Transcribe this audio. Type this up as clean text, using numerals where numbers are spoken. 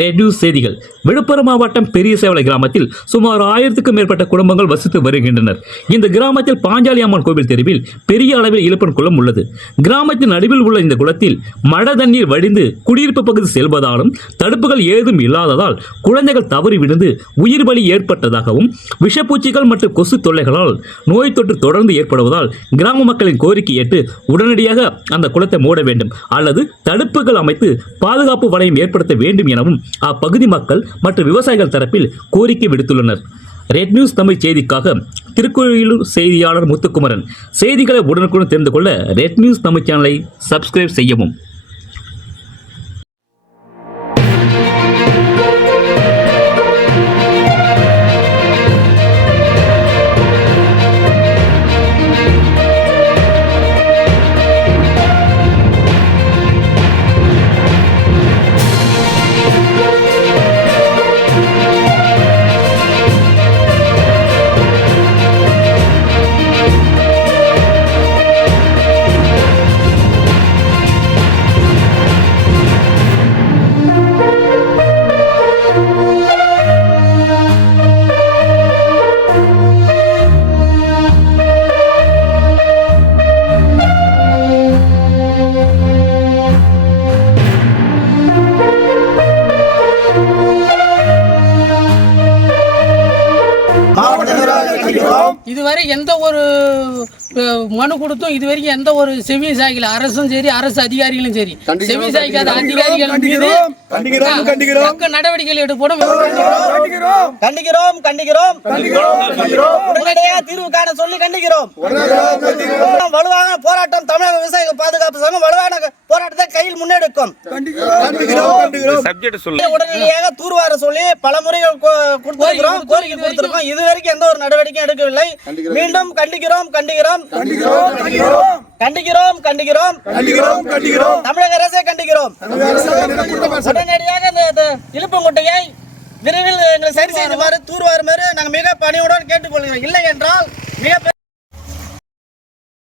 Red news செய்திகள். விழுப்புரம் மாவட்டம் பெரியசேவலை கிராமத்தில் சுமார் 1000க்கும் மேற்பட்ட குடும்பங்கள் வசித்து வருகின்றனர். இந்த கிராமத்தில் பாஞ்சாலி அம்மன் கோவில் தெருவில் பெரிய அளவில் இழுப்பன் குளம் உள்ளது. கிராமத்தின் நடுவில் உள்ள இந்த குளத்தில் மழை தண்ணீர் வடிந்து குடியிருப்பு பகுதி செல்வதாலும் தடுப்புகள் ஏதும் இல்லாததால் குழந்தைகள் தவறி விழுந்து உயிர் பலி ஏற்பட்டதாகவும் விஷப்பூச்சிகள் மற்றும் கொசு தொல்லைகளால் நோய் தொற்று தொடர்ந்து ஏற்படுவதால் கிராம மக்களின் கோரிக்கை ஏற்று உடனடியாக அந்த குளத்தை மூட வேண்டும் அல்லது தடுப்புகள் அமைத்து பாதுகாப்பு வளையம் ஏற்படுத்த வேண்டும் எனவும் அப்பகுதி மக்கள் மற்றும் விவசாயிகள் தரப்பில் கோரிக்கை விடுத்துள்ளனர். ரெட் நியூஸ் தமிழ் செய்திக்காக திருக்கோயிலூர் செய்தியாளர் முத்துக்குமரன். செய்திகளை உடனுக்குடன் தெரிந்து கொள்ள ரெட் நியூஸ் தமிழ் சேனலை சப்ஸ்கிரைப் செய்யவும். இதுவரை எந்த ஒரு மனு கொடுத்தும் இதுவரைக்கும் எந்த ஒரு செவி சாய்க்கல. அரசும் சரி, அரசு அதிகாரிகளும் சரி, செவி சாய்க்காத அதிகாரிகள் மீது நடவடிக்கைகள் எடுக்கப்படும். உடனடியாக தீர்வு காண சொல்லி கண்டிக்கிறோம். வலுவான போராட்டம் தமிழக விவசாயிகள் பாதுகாப்பு சங்கம் வலுவான போராட்டத்தை கையில் முன்னெடுக்கும். உடனடியாக தூர்வார சொல்லி பல முறைகள் கொடுத்திருக்கிறோம், கோரிக்கை கொடுத்திருக்கோம். இதுவரைக்கும் எந்த ஒரு நடவடிக்கையும் எடுக்கவில்லை. மீண்டும் கண்டிக்கிறோம். தமிழக அரசை கண்டிக்கிறோம். உடனடியாக இந்த இழுப்பங்குட்டையை விரைவில் எங்களை சரி செய்துமாறு தூர்வாருமாறு நாங்கள் மிக பணியுடன் கேட்டுக்கொள்கிறோம். இல்லை என்றால் மிக